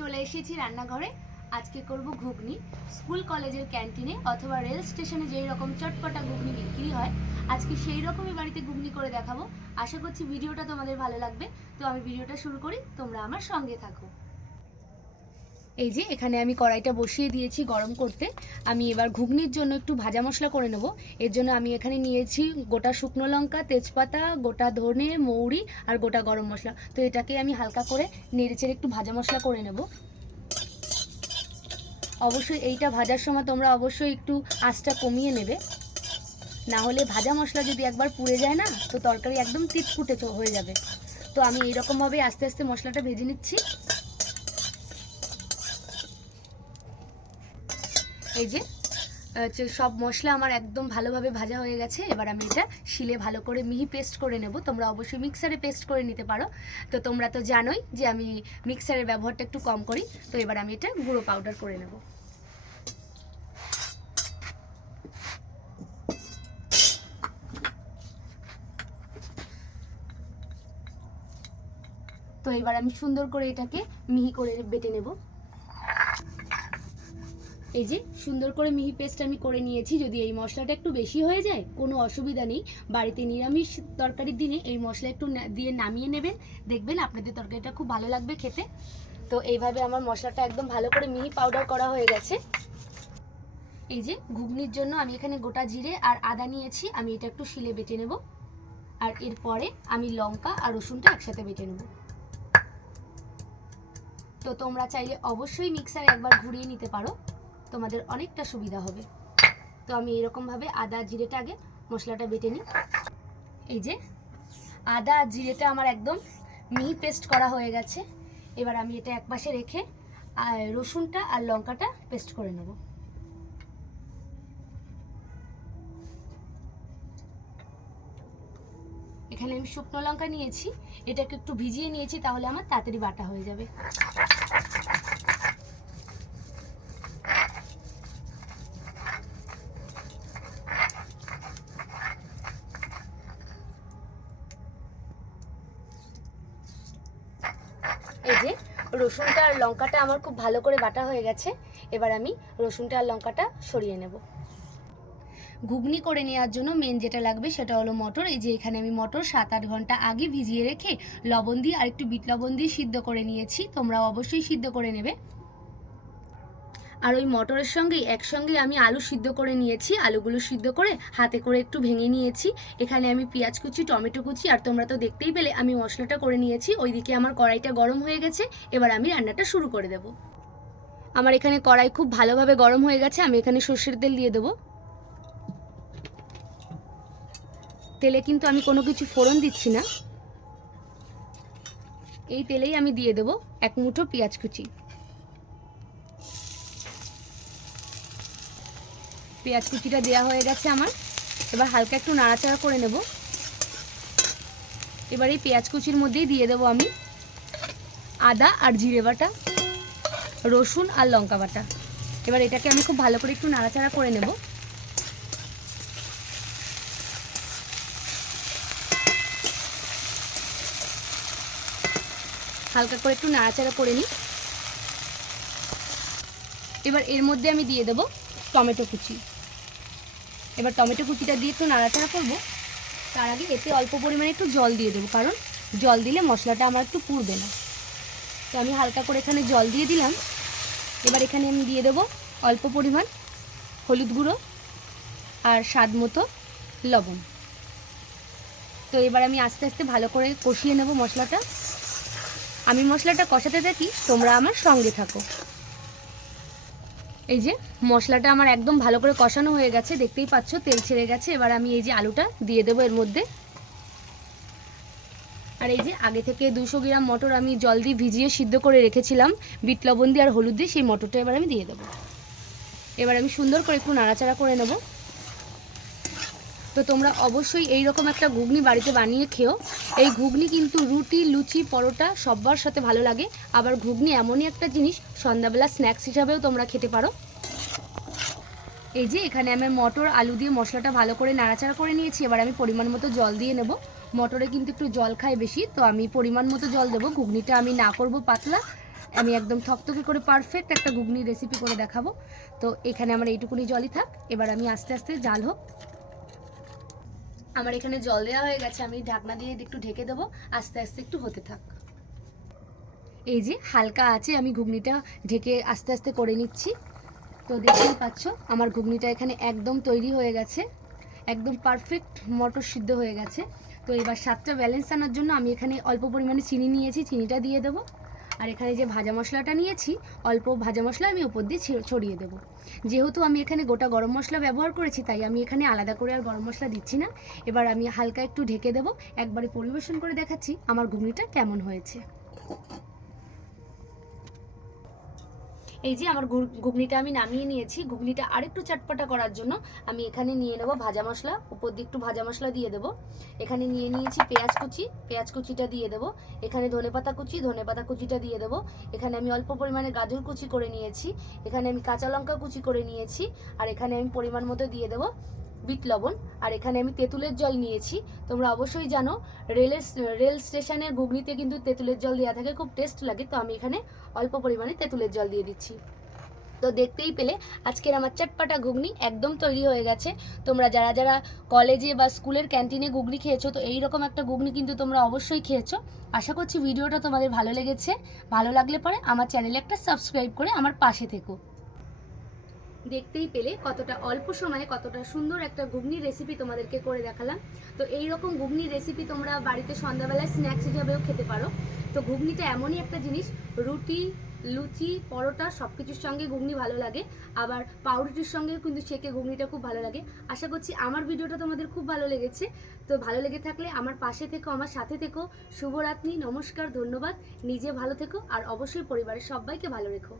চলে এসেছি রান্নাঘরে। আজকে করব ঘুগনি। স্কুল, কলেজের ক্যান্টিনে অথবা রেল স্টেশনে যেই রকম চটপটা ঘুগনি বিক্রি হয়, আজকে সেই রকমই বাড়িতে ঘুগনি করে দেখাবো। আশা করছি ভিডিওটা তোমাদের ভালো লাগবে। তো আমি ভিডিওটা শুরু করি, তোমরা আমার সঙ্গে থাকো। এই যে, এখানে আমি কড়াইটা বসিয়ে দিয়েছি গরম করতে। আমি এবার ঘুগনির জন্য একটু ভাজা মশলা করে নেব। এর জন্য আমি এখানে নিয়েছি গোটা শুকনো লঙ্কা, তেজপাতা, গোটা ধনে, মৌরি আর গোটা গরম মশলা। তো এটাকে আমি হালকা করে নেড়েচেড়ে একটু ভাজা মশলা করে নেব। অবশ্যই এইটা ভাজার সময় তোমরা অবশ্যই একটু আঁচটা কমিয়ে নেবে। না হলে ভাজা মশলা যদি একবার পুড়ে যায় না, তো তরকারি একদম তিতকুটে চ- হয়ে যাবে। তো আমি এইরকমভাবে আস্তে আস্তে মশলাটা ভেজে নিচ্ছি। এই যে সব মশলা আমার একদম ভালোভাবে ভাজা হয়ে গেছে, এবার আমি এটা শিলে ভালো করে মিহি পেস্ট করে নেব। তোমরা অবশ্যই মিক্সারে পেস্ট করে নিতে পারো। তো তোমরা তো জানোই যে আমি মিক্সারের ব্যবহারটা একটু কম করি, তো এবার আমি এটা গুঁড়ো পাউডার করে নেব। তো এবার আমি সুন্দর করে এটাকে মিহি করে বেটে নেব। এই যে, সুন্দর করে মিহি পেস্ট আমি করে নিয়েছি। যদি এই মশলাটা একটু বেশি হয়ে যায়, কোনো অসুবিধা নেই। বাড়িতে নিরামিষ তরকারির দিনে এই মশলা একটু দিয়ে নামিয়ে নেবেন। দেখবেন আপনাদের তরকারিটা খুব ভালো লাগবে খেতে। তো এইভাবে আমার মশলাটা একদম ভালো করে মিহি পাউডার করা হয়ে গেছে। এই যে, ঘুগনির জন্য আমি এখানে গোটা জিরে আর আদা নিয়েছি। আমি এটা একটু শিলে বেটে নেব। আর এরপরে আমি লঙ্কা আর রসুনটা একসাথে বেটে নেব। তো তোমরা চাইলে অবশ্যই মিক্সার একবার ঘুরিয়ে নিতে পারো। তোমাদের অনেকটা সুবিধা হবে। তো আমি এরকমভাবে আদা জিরেটা আগে মশলাটা বেটে নিই। এই যে, আদা জিরেটা আমার একদম মিহি পেস্ট করা হয়ে গেছে। এবার আমি এটা একপাশে রেখে আর রসুনটা আর লঙ্কাটা পেস্ট করে নেব। এখানে আমি শুকনো লঙ্কা নিয়েছি। এটাকে একটু ভিজিয়ে নিয়েছি, তাহলে আমার তাড়াতাড়ি বাটা হয়ে যাবে। এই যে, রসুনটা আর লঙ্কাটা আমার খুব ভালো করে বাটা হয়ে গেছে। এবার আমি রসুনটা আর লঙ্কাটা সরিয়ে নেব। ঘুগনি করে নেওয়ার জন্য মেন যেটা লাগবে সেটা হলো মটর। এই যে এখানে আমি মটর সাত আট ঘণ্টা আগে ভিজিয়ে রেখে লবণ দিয়ে আর একটু বিট লবণ দিয়ে সিদ্ধ করে নিয়েছি। তোমরা অবশ্যই সিদ্ধ করে নেবে। আর ওই মটরের সঙ্গেই একসঙ্গেই আমি আলু সিদ্ধ করে নিয়েছি। আলুগুলো সিদ্ধ করে হাতে করে একটু ভেঙে নিয়েছি। এখানে আমি পেঁয়াজ কুচি, টমেটো কুচি আর তোমরা তো দেখতেই পেলে আমি মশলাটা করে নিয়েছি। ওইদিকে আমার কড়াইটা গরম হয়ে গেছে। এবার আমি রান্নাটা শুরু করে দেব। আমার এখানে কড়াই খুব ভালোভাবে গরম হয়ে গেছে। আমি এখানে সর্ষের তেল দিয়ে দেবো। তেলে কিন্তু আমি কোনো কিছু ফোড়ন দিচ্ছি না। এই তেলেই আমি দিয়ে দেবো এক মুঠো পেঁয়াজ কুচি। পেঁয়াজ কুচিটা দেওয়া হয়ে গেছে আমার। এবার হালকা একটু নাড়াচাড়া করে নেব। এবার এই পেঁয়াজ কুচির মধ্যেই দিয়ে দেবো আমি আদা আর জিরে বাটা, রসুন আর লঙ্কা বাটা। এবার এটাকে আমি খুব ভালো করে একটু নাড়াচাড়া করে নেব। হালকা করে একটু নাড়াচাড়া করে নিই। এবার এর মধ্যে আমি দিয়ে দেবো টমেটো কুচি। এবার টমেটো কুচিটা দিয়ে একটু নাড়াচাড়া করব। তার আগে এতে অল্প পরিমাণে একটু জল দিয়ে দেবো, কারণ জল দিলে মশলাটা আমার একটু পুড়বে না। তো আমি হালকা করে এখানে জল দিয়ে দিলাম। এবার এখানে আমি দিয়ে দেবো অল্প পরিমাণ হলুদ গুঁড়ো আর স্বাদ মতো লবণ। তো এবার আমি আস্তে আস্তে ভালো করে কষিয়ে নেব মশলাটা। আমি মশলাটা কষাতে থাকি, তোমরা আমার সঙ্গে থাকো। এই যে মশলাটা আমার একদম ভালো করে কষানো হয়ে গেছে, দেখতেই পাচ্ছ, তেল ছেড়ে গেছে। এবার আমি এই যে আলুটা দিয়ে দেবো এর মধ্যে। আর এই যে আগে থেকে দুশো গ্রাম মটর আমি জল দিয়ে ভিজিয়ে সিদ্ধ করে রেখেছিলাম, বিট লবণ দিয়ে আর হলুদ দিয়ে, সেই মটরটা এবার আমি দিয়ে দেবো। এবার আমি সুন্দর করে একটু নাড়াচাড়া করে নেব। তো তোমরা অবশ্যই এই রকম একটা ঘুগনি বাড়িতে বানিয়ে খেও। এই ঘুগনি কিন্তু রুটি, লুচি, পরোটা সবার সাথে ভালো লাগে। আবার ঘুগনি এমনই একটা জিনিস, সন্ধ্যাবেলা স্ন্যাক্স হিসাবেও তোমরা খেতে পারো। এই যে এখানে আমি মটর, আলু দিয়ে মশলাটা ভালো করে নাড়াচাড়া করে নিয়েছি। এবার আমি পরিমাণ মতো জল দিয়ে নেব। মটরে কিন্তু একটু জল খায় বেশি, তো আমি পরিমাণ মতো জল দেবো। ঘুগনিটা আমি না করব পাতলা। আমি একদম থকথকে করে পারফেক্ট একটা ঘুগনি রেসিপি করে দেখাবো। তো এখানে আমার এইটুকুনি জলই থাক। এবার আমি আস্তে আস্তে জাল হোক। আমার এখানে জল দেওয়া হয়ে গেছে, আমি ঢাকনা দিয়ে একটু ঢেকে দেবো। আস্তে আস্তে একটু হতে থাক। এই যে হালকা আছে, আমি ঘুগনিটা ঢেকে আস্তে আস্তে করে নিচ্ছি। তো দেখতেই পাচ্ছ, আমার ঘুগনিটা এখানে একদম তৈরি হয়ে গেছে। একদম পারফেক্ট মটর সিদ্ধ হয়ে গেছে। তো এবার স্বাদটা ব্যালেন্স আনার জন্য আমি এখানে অল্প পরিমাণে চিনি নিয়েছি, চিনিটা দিয়ে দেবো। আর এখানে যে ভাজা মশলাটা নিয়েছি, অল্প ভাজা মশলা আমি উপর দিয়ে ছড়িয়ে দেবো। যেহেতু আমি এখানে গোটা গরম মশলা ব্যবহার করেছি, তাই আমি এখানে আলাদা করে আর গরম মশলা দিচ্ছি না। এবার আমি হালকা একটু ঢেকে দেবো। একবারে পরিবেশন করে দেখাচ্ছি আমার ঘুগনিটা কেমন হয়েছে। এই যে আমার ঘুগনিটা আমি নামিয়ে নিয়েছি, ঘুগনিটা আরেকটু চটপটা করার জন্য আমি এখানে নিয়ে নেব ভাজা মশলা, উপর দিয়ে একটু ভাজা মশলা দিয়ে দেবো। এখানে নিয়ে নিয়েছি পেঁয়াজ কুচি, পেঁয়াজ কুচিটা দিয়ে দেবো। এখানে ধনেপাতা কুচি ধনেপাতা কুচিটা দিয়ে দেবো। এখানে আমি অল্প পরিমাণে গাজর কুচি করে নিয়েছি। এখানে আমি কাঁচা লঙ্কা কুচি করে নিয়েছি। আর এখানে আমি পরিমাণ মতো দিয়ে দেবো। বিট লবণ। আর এখানে আমি তেঁতুলের জল নিয়েছি। তোমরা অবশ্যই জানো, রেলের রেল স্টেশনের ঘুগনিতে কিন্তু তেঁতুলের জল দেওয়া থাকে, খুব টেস্ট লাগে। তো আমি এখানে অল্প পরিমাণে তেঁতুলের জল দিয়ে দিচ্ছি। তো দেখতেই পেলে, আজকের আমার চটপাটা ঘুগনি একদম তৈরি হয়ে গেছে। তোমরা যারা যারা কলেজে বা স্কুলের ক্যান্টিনে ঘুগনি খেয়েছো, তো এই রকম একটা ঘুগনি কিন্তু তোমরা অবশ্যই খেয়েছো। আশা করছি ভিডিওটা তোমাদের ভালো লেগেছে। ভালো লাগলে পরে আমার চ্যানেলে একটা সাবস্ক্রাইব করে আমার পাশে থেকো। দেখতেই পেলে কতটা অল্প সময়ে কতটা সুন্দর একটা ঘুগনির রেসিপি তোমাদেরকে করে দেখালাম। তো এই রকম ঘুগনির রেসিপি তোমরা বাড়িতে সন্ধ্যাবেলায় স্ন্যাক্স হিসাবেও খেতে পারো। তো ঘুগনিটা এমনই একটা জিনিস, রুটি, লুচি, পরোটা সব কিছুর সঙ্গে ঘুগনি ভালো লাগে। আবার পাউরুটির সঙ্গেও কিন্তু সেকে ঘুগনিটা খুব ভালো লাগে। আশা করছি আমার ভিডিওটা তোমাদের খুব ভালো লেগেছে। তো ভালো লেগে থাকলে আমার পাশে থেকো, আমার সাথে থেকো। শুভরাত্রি, নমস্কার, ধন্যবাদ। নিজে ভালো থেকো আর অবশ্যই পরিবারের সবাইকে ভালো রেখো।